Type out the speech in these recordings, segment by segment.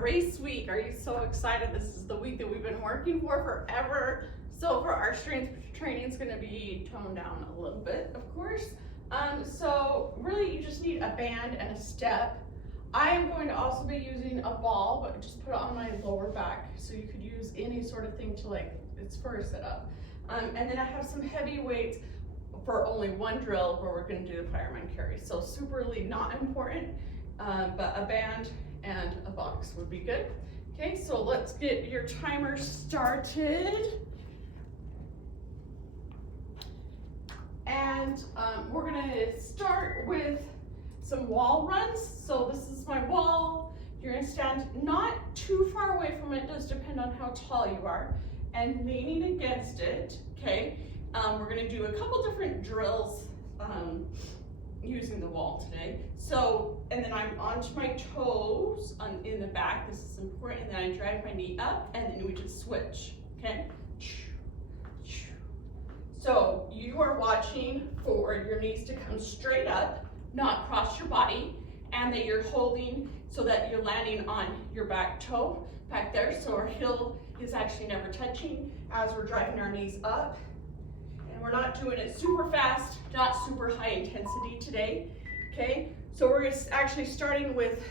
Race week, are you so excited? This is the week that we've been working for forever. So for our strength training, it's going to be toned down a little bit, of course. So really you just need a band and a step. I am going to also be using a ball, but just put it on my lower back. So you could use any sort of thing to it's for a sit up. And then I have some heavy weights for only one drill where we're going to do the fireman carry. So superly not important, but a band and a box would be good. Okay, so let's get your timer started. And we're gonna start with some wall runs. So this is my wall. You're gonna stand not too far away from it, does depend on how tall you are, and leaning against it, okay? We're gonna do a couple different drills using the wall today. So, and then I'm onto my toes in the back, this is important, and then I drive my knee up, and then we just switch, okay? So you are watching for your knees to come straight up, not cross your body, and that you're holding so that you're landing on your back toe back there, so our heel is actually never touching as we're driving our knees up. We're not doing it super fast, not super high intensity today, okay? So we're actually starting with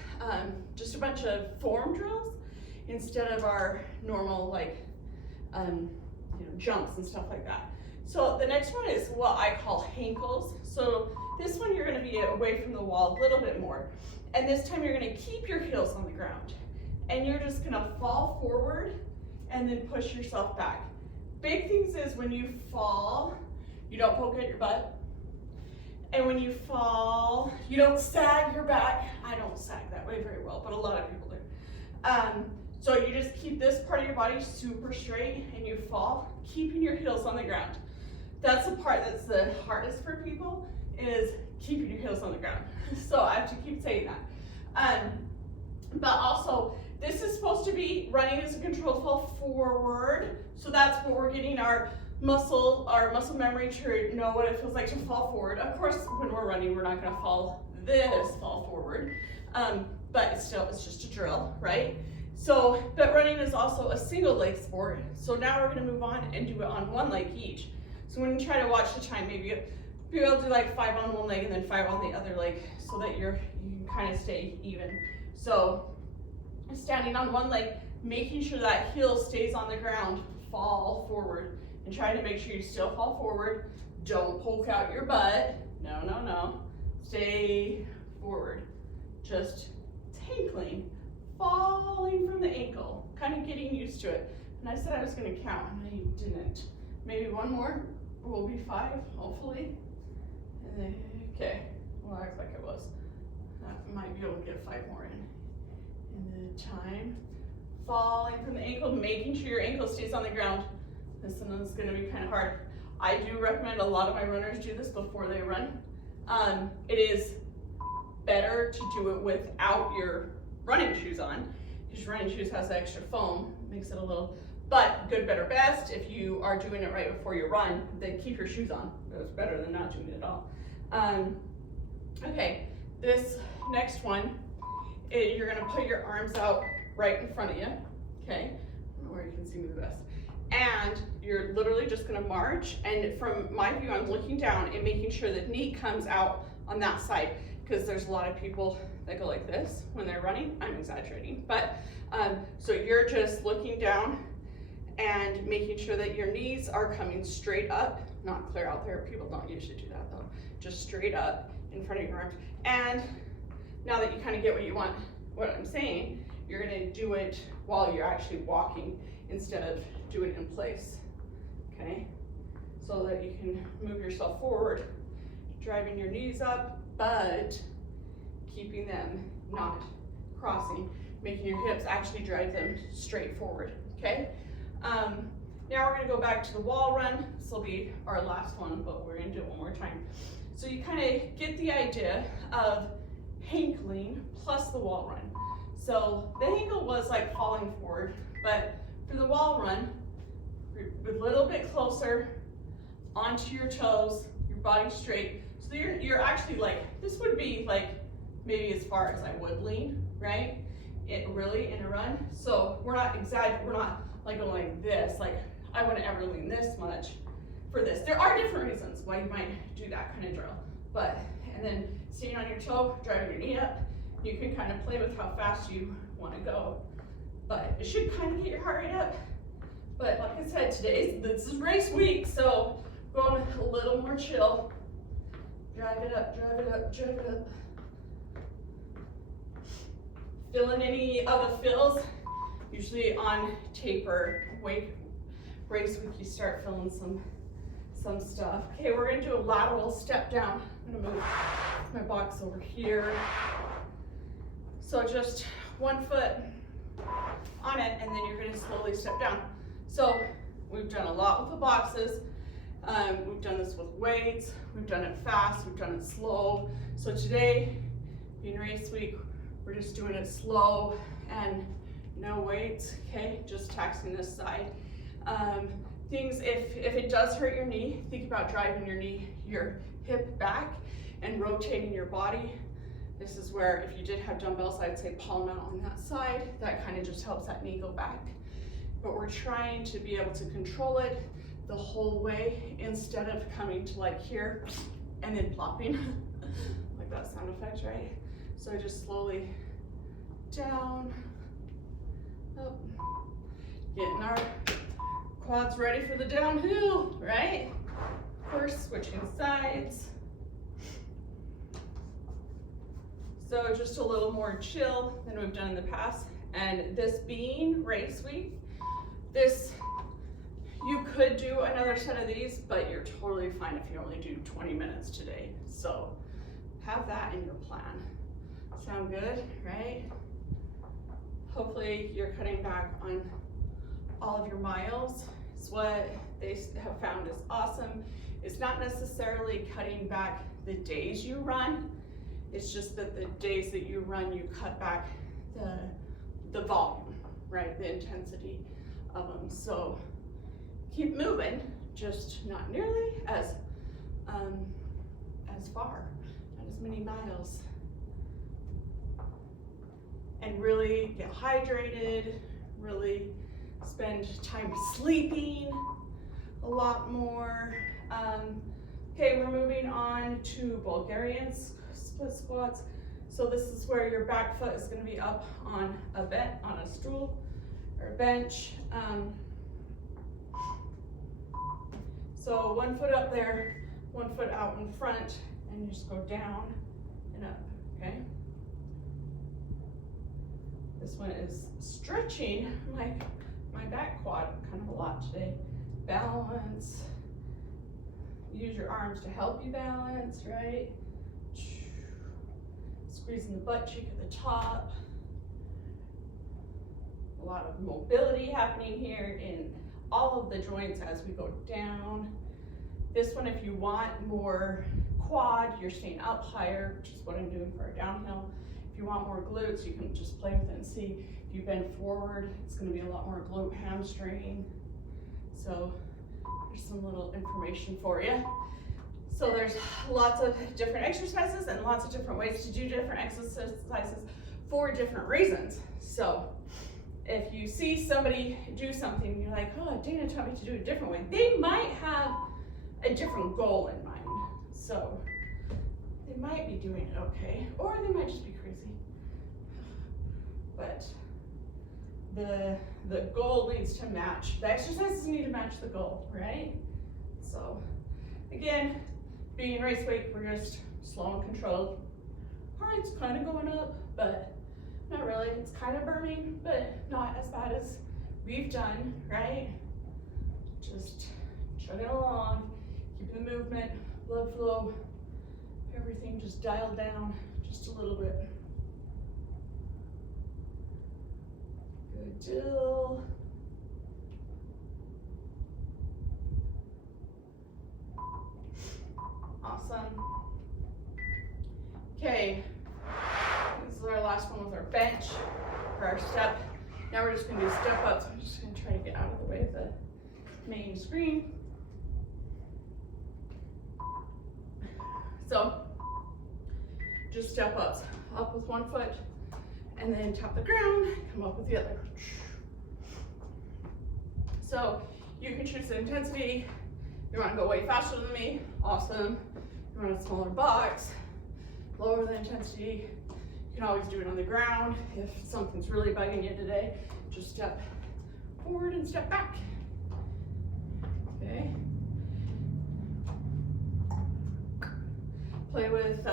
just a bunch of form drills instead of our normal jumps and stuff like that. So the next one is what I call hankles. So this one you're gonna be away from the wall a little bit more. And this time you're gonna keep your heels on the ground. And you're just gonna fall forward and then push yourself back. Big things is when you fall, you don't poke at your butt. And when you fall, you don't sag your back. I don't sag that way very well, but a lot of people do. So you just keep this part of your body super straight and you fall, keeping your heels on the ground. That's the part that's the hardest for people, is keeping your heels on the ground. So I have to keep saying that. But also, this is supposed to be running as a controlled fall forward. So that's what we're getting our muscle memory to know what it feels like to fall forward. Of course, when we're running, we're not gonna fall forward. But it's just a drill, right? So, but running is also a single leg sport. So now we're gonna move on and do it on one leg each. So when you try to watch the time, maybe you'll be able to do like 5 on one leg and then 5 on the other leg so that you can kind of stay even. So standing on one leg, making sure that heel stays on the ground, fall forward, and try to make sure you still fall forward. Don't poke out your butt. No, no, no. Stay forward. Just tinkling, falling from the ankle, kind of getting used to it. And I said I was going to count, and I didn't. Maybe one more will be 5, hopefully. And then, okay, well, act like it was. I might be able to get 5 more in. And the time, falling from the ankle, making sure your ankle stays on the ground. This one is going to be kind of hard. I do recommend a lot of my runners do this before they run. It is better to do it without your running shoes on, because running shoes has extra foam, makes it a little, but good, better, best. If you are doing it right before you run, then keep your shoes on. It's better than not doing it at all. Okay, this next one, you're gonna put your arms out right in front of you, okay? I don't know where you can see me the best. And you're literally just gonna march, and from my view, I'm looking down and making sure the knee comes out on that side, because there's a lot of people that go like this when they're running. I'm exaggerating, but so you're just looking down and making sure that your knees are coming straight up, not clear out there. People don't usually do that though. Just straight up in front of your arms. And now that you kind of get what I'm saying, you're gonna do it while you're actually walking instead of doing it in place, okay? So that you can move yourself forward, driving your knees up, but keeping them not crossing, making your hips actually drive them straight forward, okay? Now we're gonna go back to the wall run. This will be our last one, but we're gonna do it one more time. So you kind of get the idea of hankling plus the wall run. So the hankle was like falling forward, but for the wall run, a little bit closer onto your toes, your body straight. So you're actually like, this would be like maybe as far as I would lean, right? really in a run. So we're not like going like this, like I wouldn't ever lean this much for this. There are different reasons why you might do that kind of drill, but, and then staying on your toe, driving your knee up, you can kind of play with how fast you want to go, but it should kind of get your heart rate up. But like I said, this is race week, so going a little more chill. Drive it up, drive it up, drive it up. Feeling any of the feels? Usually on taper, race week, you start feeling some stuff. Okay, we're gonna do a lateral step down. I'm gonna move my box over here. So just 1 foot on it, and then you're gonna slowly step down. So we've done a lot with the boxes. We've done this with weights. We've done it fast. We've done it slow. So today, being race week, we're just doing it slow and no weights. Okay, just taxing this side. Things, if it does hurt your knee, think about driving your hip back and rotating your body. This is where, if you did have dumbbells, I'd say palm out on that side. That kind of just helps that knee go back. But we're trying to be able to control it the whole way instead of coming to like here and then plopping. Like that sound effect, right? So just slowly down, up, getting our quads ready for the downhill, right? Of course, switching sides. So just a little more chill than we've done in the past. And this being race week, you could do another set of these, but you're totally fine if you only do 20 minutes today. So have that in your plan. Sound good, right? Hopefully you're cutting back on all of your miles. It's what they have found is awesome. It's not necessarily cutting back the days you run. It's just that the days that you run, you cut back the volume, right? The intensity of them. So keep moving, just not nearly as far, not as many miles. And really get hydrated, really spend time sleeping a lot more. Okay, we're moving on to Bulgarian split squats. So this is where your back foot is going to be up on a stool or a bench. So 1 foot up there, 1 foot out in front, and you just go down and up, okay? This one is stretching my back quad kind of a lot today. Balance. Use your arms to help you balance, right? Squeezing the butt cheek at the top. A lot of mobility happening here in all of the joints as we go down. This one, if you want more quad, you're staying up higher, which is what I'm doing for a downhill. If you want more glutes, you can just play with it and see. If you bend forward, it's going to be a lot more glute hamstring. So there's some little information for you. So there's lots of different exercises and lots of different ways to do different exercises for different reasons. So if you see somebody do something and you're like, oh, Dana taught me to do it a different way, they might have a different goal in mind. So they might be doing it okay, or they might just be crazy. But the goal needs to match. The exercises need to match the goal, right? So again, being race week, we're just slow and controlled. Heart rate's kind of going up, but not really. It's kind of burning, but not as bad as we've done, right? Just chugging along, keeping the movement, blood flow, everything just dialed down just a little bit. Good deal. Awesome. Okay, this is our last one with our bench for our step. Now we're just going to do step ups. I'm just going to try to get out of the way of the main screen. So just step ups, up with 1 foot and then tap the ground, come up with the other. So you can choose the intensity. You want to go way faster than me, awesome. You want a smaller box, lower the intensity. You can always do it on the ground. If something's really bugging you today, just step forward and step back. Okay. Play with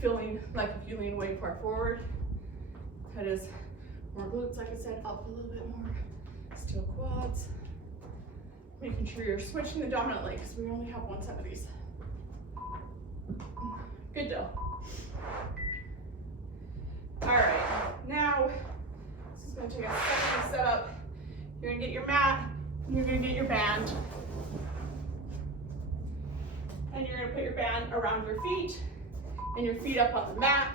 feeling like if you lean way far forward, that is more glutes, like I said, up a little bit more, still quads. Making sure you're switching the dominant leg because we only have one set of these. Good deal. All right, now this is going to take a second to set up. You're going to get your mat, and you're going to get your band. And you're going to put your band around your feet, and your feet up on the mat.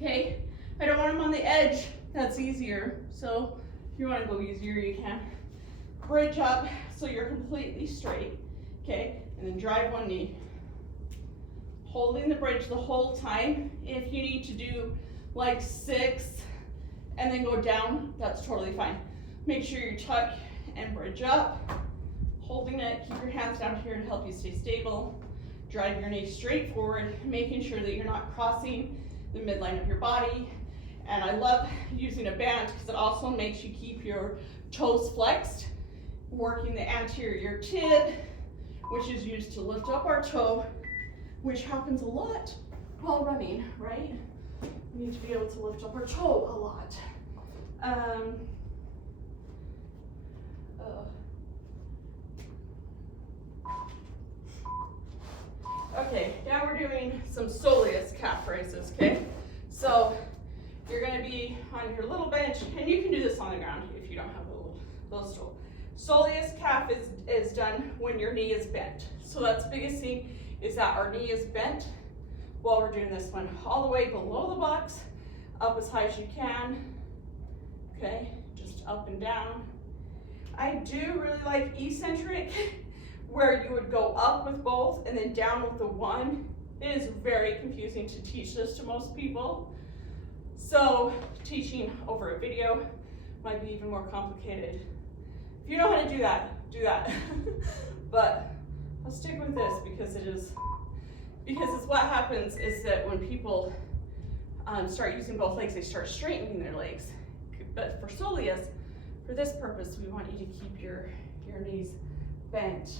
Okay, I don't want them on the edge. That's easier. So if you want to go easier, you can. Bridge up so you're completely straight. Okay, and then drive one knee. Holding the bridge the whole time. If you need to do like 6 and then go down, that's totally fine. Make sure you tuck and bridge up. Holding it, keep your hands down here to help you stay stable. Drive your knee straight forward, making sure that you're not crossing the midline of your body. And I love using a band because it also makes you keep your toes flexed, working the anterior tib, which is used to lift up our toe, which happens a lot while running, right? We need to be able to lift up our toe a lot. Okay, now we're doing some soleus calf raises, okay? So you're gonna be on your little bench, and you can do this on the ground if you don't have a little stool. Soleus calf is done when your knee is bent. So that's the biggest thing, is that our knee is bent while we're doing this one. All the way below the box, up as high as you can, okay? Just up and down. I do really like eccentric, where you would go up with both and then down with the one. It is very confusing to teach this to most people. So teaching over a video might be even more complicated. If you know how to do that, do that. But I'll stick with this because it's what happens is that when people start using both legs, they start straightening their legs. But for soleus, for this purpose, we want you to keep your knees bent.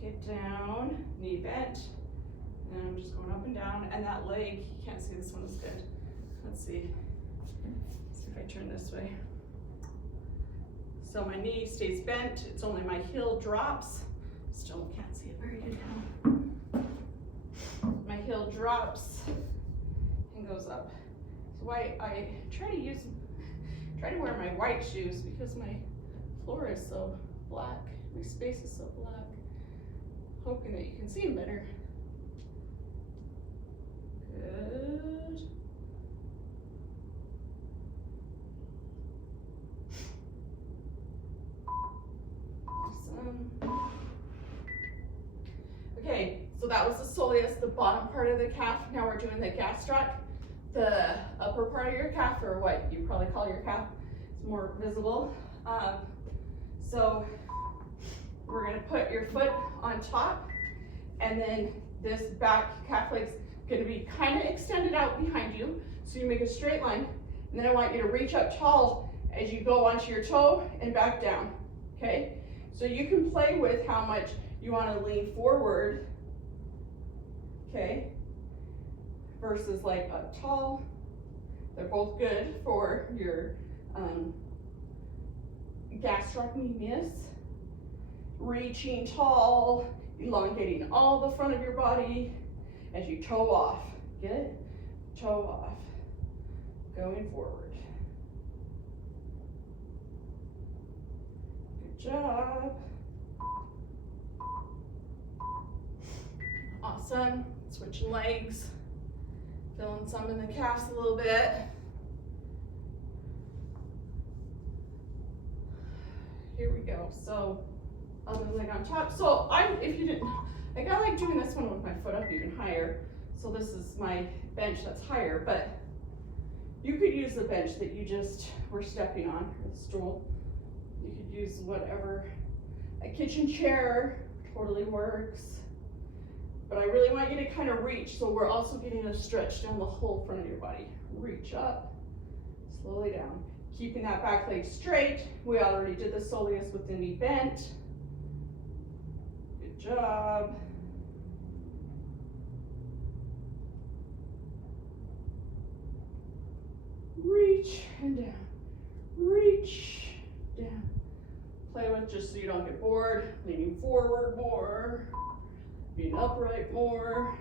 Get down, knee bent, and I'm just going up and down, and that leg, you can't see this one is good. Let's see if I turn this way. So my knee stays bent, it's only my heel drops. Still can't see it very good now. My heel drops and goes up. So why I try to wear my white shoes because my floor is so black, my space is so black. Hoping that you can see them better. Good. Awesome. Okay, so that was the soleus, the bottom part of the calf. Now we're doing the gastroc, the upper part of your calf, or what you probably call your calf. It's more visible. So we're gonna put your foot on top, and then this back calf leg's gonna be kind of extended out behind you, so you make a straight line, and then I want you to reach up tall as you go onto your toe and back down, okay? So you can play with how much you wanna lean forward, okay? Versus like up tall. They're both good for your gastrocnemius. Reaching tall, elongating all the front of your body as you toe off. Get it? Toe off. Going forward. Good job. Awesome. Switching legs. Feeling some in the calves a little bit. here we go. So other leg on top. So if you didn't, I like doing this one with my foot up even higher. So this is my bench that's higher, but you could use the bench that you just were stepping on, or the stool. You could use whatever, a kitchen chair totally works. But I really want you to kind of reach, so we're also getting a stretch down the whole front of your body. Reach up, slowly down. Keeping that back leg straight. We already did the soleus with the knee bent. Good job. Reach and down. Reach down. Play with just so you don't get bored. Leaning forward more. Being upright more.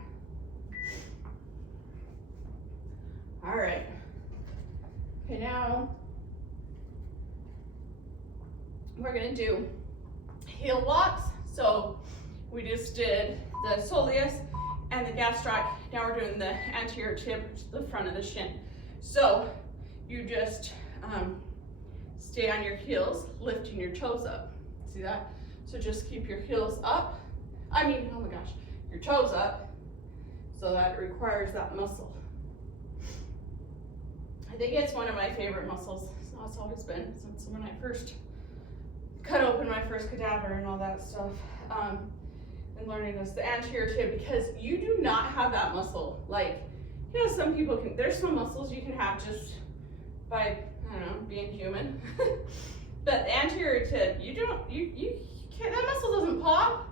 All right. Okay, now we're gonna do heel walks. So we just did the soleus and the gastroc. Now we're doing the anterior tib, the front of the shin. So you just stay on your heels, lifting your toes up. See that? So just keep your heels up. Oh my gosh, your toes up. So that requires that muscle. I think it's one of my favorite muscles. It's always been since when I first cut open my first cadaver and all that stuff. And learning this, the anterior tib, because you do not have that muscle. Like, you know, some people can, there's some muscles you can have just by, I don't know, being human. But the anterior tib, you can't, that muscle doesn't pop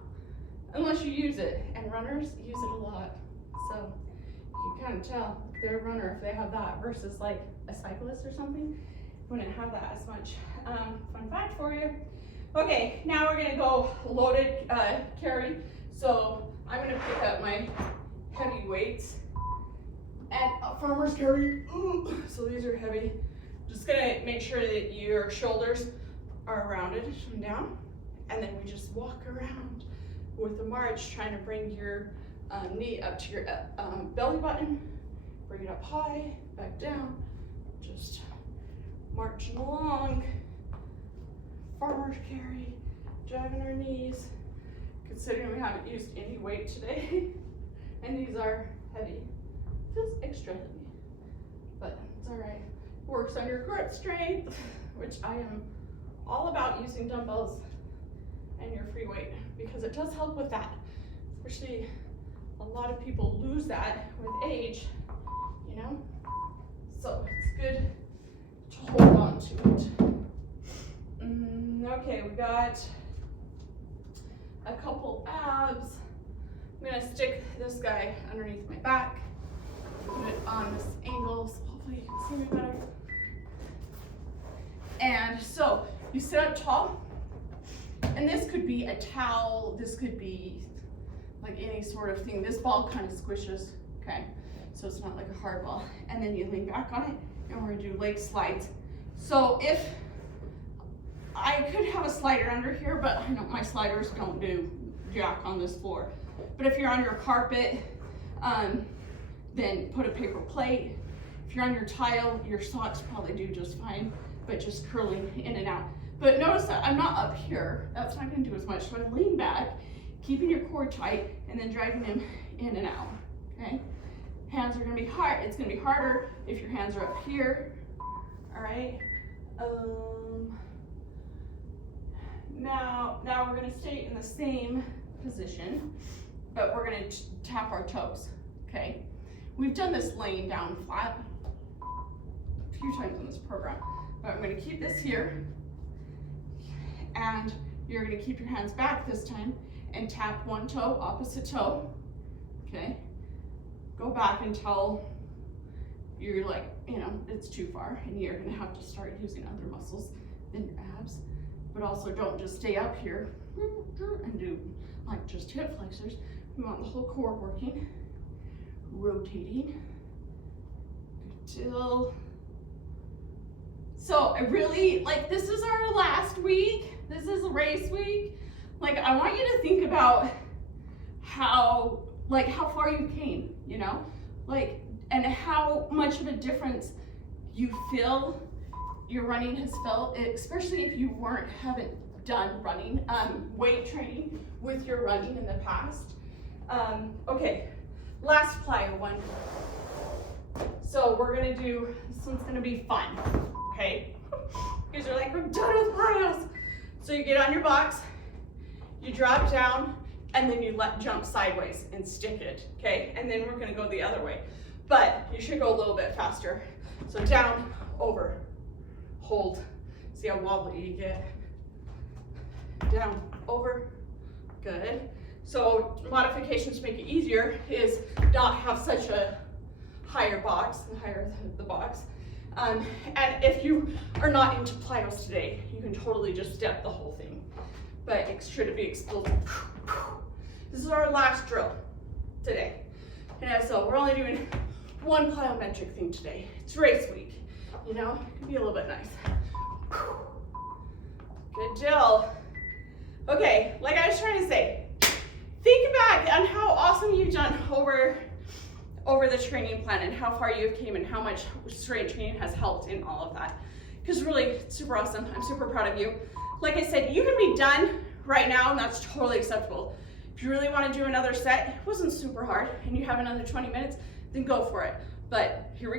unless you use it. And runners use it a lot. So you can kind of tell if they're a runner if they have that versus like a cyclist or something, wouldn't have that as much. Fun fact for you. Okay, now we're gonna go loaded carry. So I'm gonna pick up my heavy weights and a farmer's carry. Ooh, so these are heavy. Just gonna make sure that your shoulders are rounded and down, and then we just walk around with the march, trying to bring your knee up to your belly button, bring it up high, back down, just marching along. Farmer's carry, driving our knees, considering we haven't used any weight today, and these are heavy. Feels extra heavy, but it's all right. Works on your grip strength, which I am all about using dumbbells and your free weight, because it does help with that. Especially a lot of people lose that with age, you know? So it's good to hold on to it. Okay, we got a couple abs. I'm gonna stick this guy underneath my back, put it on this angle so hopefully you can see me better. And so you sit up tall, and this could be a towel, this could be like any sort of thing. This ball kind of squishes, okay? So it's not like a hard ball. And then you lean back on it, and we're gonna do leg slides. So if I could have a slider under here, but I know my sliders don't do jack on this floor. But if you're on your carpet, then put a paper plate. If you're on your tile, your socks probably do just fine, but just curling in and out. But notice that I'm not up here. That's not gonna do as much. So I lean back, keeping your core tight, and then dragging them in and out, okay? Hands are gonna be hard. It's gonna be harder if your hands are up here, all right? Now we're gonna stay in the same position, but we're gonna tap our toes, okay? We've done this laying down flat a few times in this program, but I'm gonna keep this here, and you're gonna keep your hands back this time and tap one toe, opposite toe, okay? Go back until you're like, you know, it's too far, and you're gonna have to start using other muscles than your abs. But also don't just stay up here and do like just hip flexors. We want the whole core working, rotating, till. So I really, like, this is our last week. This is a race week. Like, I want you to think about how far you came, you know? Like, and how much of a difference you feel your running has felt, especially if you haven't done running, weight training with your running in the past. Okay, last plyo one. So we're gonna do, this one's gonna be fun, okay? Because you're like, we're done with plyos. So you get on your box, you drop down, and then you jump sideways and stick it, okay? And then we're gonna go the other way. But you should go a little bit faster. So down, over, hold. See how wobbly you get. Down, over, good. So modifications to make it easier is not have such a higher box, the higher the box. And if you are not into plyos today, you can totally just step the whole thing. But it's sure to be explosive. This is our last drill today. And so we're only doing one plyometric thing today. It's race week, you know, it can be a little bit nice. Good Jill. Okay, like I was trying to say, think back on how awesome you've done over the training plan and how far you've came and how much strength training has helped in all of that. Because really, it's super awesome. I'm super proud of you. Like I said, you can be done right now and that's totally acceptable. If you really want to do another set, it wasn't super hard, and you have another 20 minutes, then go for it. But here we go.